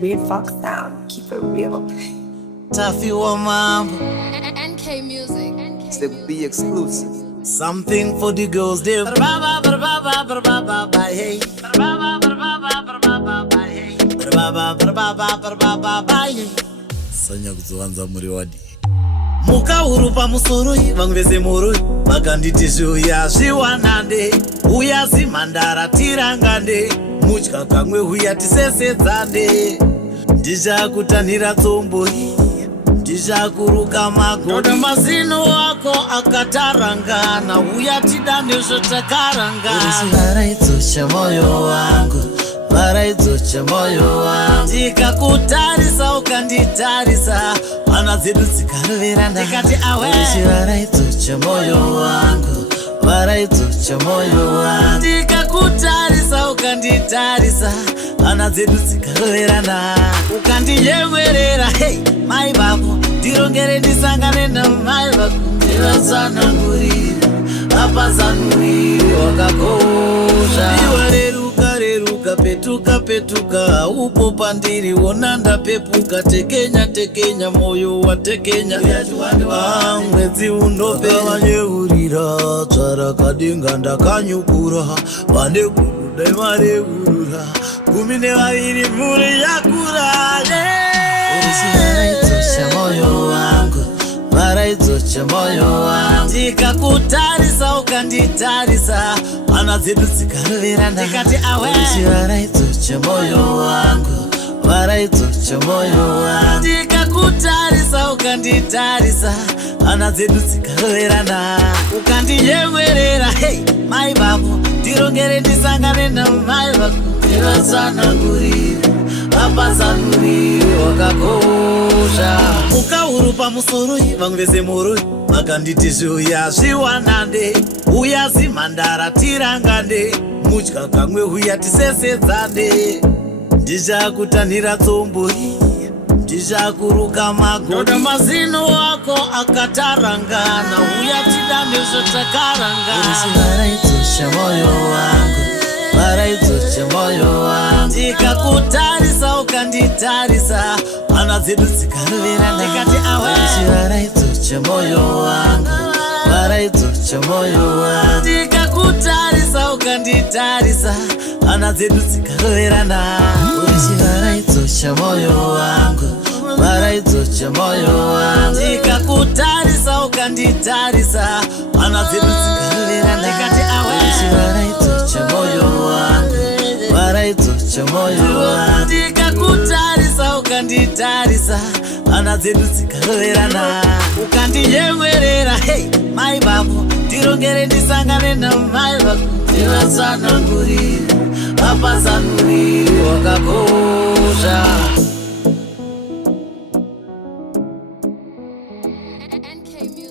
Weird Fox sound, keep it real. Taffy wa mambo, NK Music. It's the B exclusive. something for the girls there. Ba ba ba ba ba ba ba ba hey. Ba ba ba ba ba ba ba ba hey. Ba ba ba ba ba ba ba ba hey. Sanya kuzoanza muri wadi. Muka urupa musoro vangu vese moro vakanditi zviuya zviwanande uya zimhandara tirangande mutya kamwe uya tisesedzane ndichakutanhira tsombo ndichakuruka magodo mazino ako akatarangana uya tidane zvotakarangana varaidzosha moyo wangu varaidzosha moyo wangu ndikakutarisa ukanditarisa hana dzedu dzikaroverana ndikati aweshi varaidzosha moyo wangu varaidzosha moyo wangu ndikakutarisa ukanditarisa hana dzedu dzikaroverana ukandiyemwerera hei mai vako ndirongere ndisangane namai vako ndivatsanangurire apazanurire wakakosha iwe reruka petuka upo pandiri wona ndapepuka tekenya moyo watekenya mwedzi unopevanyeurira tsvarakadenga ndakanyukura vane kudai mareurura 12 mhuri yakura varaidzosha moyo wangu varaidzosha moyo wangu ndikakutarisa ukanditarisa hana dzedu dzikaroverana ndikati aweshi varaidzosha moyo wangu varaidzosha moyo wangu ndikakutarisa ukanditarisa hana dzedu dzikaroverana ukandiyemwerera hei mai vako ndirongere ndisangane namai vako ndivatsanangurire apazanurire wakakosha ukaurupa musoro vangu vese moro vakanditi zviuya zviwanande uya zimhandara tirangande mutya kamwe uya tisesedzane ndichakutanhira tsombo ndichakuruka magodo mazino ako akatarangana uya tidane zvotakarangana varaidzosha moyo wangu varaidzosha moyo wangu ndikakutarisa ukanditarisa hana dzedu dzikaroverana ndikati aweshi varaidzosha moyo wangu varaidzosha moyo wangu ndikakutarisa ukanditarisa hana dzedu dzikaroverana ureshi varaidzosha moyo wangu varaidzosha moyo wangu ndikakutarisa ukanditarisa hana dzedu dzikaroverana ndikati aweshi varaidzosha moyo wangu varaidzosha moyo wangu ndikakutarisa ukanditarisa hana dzedu dzikaroverana ukandiyemwerera hei mai vako ndirongere ndisangane namai vako ndivatsanangurire apazanurire wakakosha NK Music.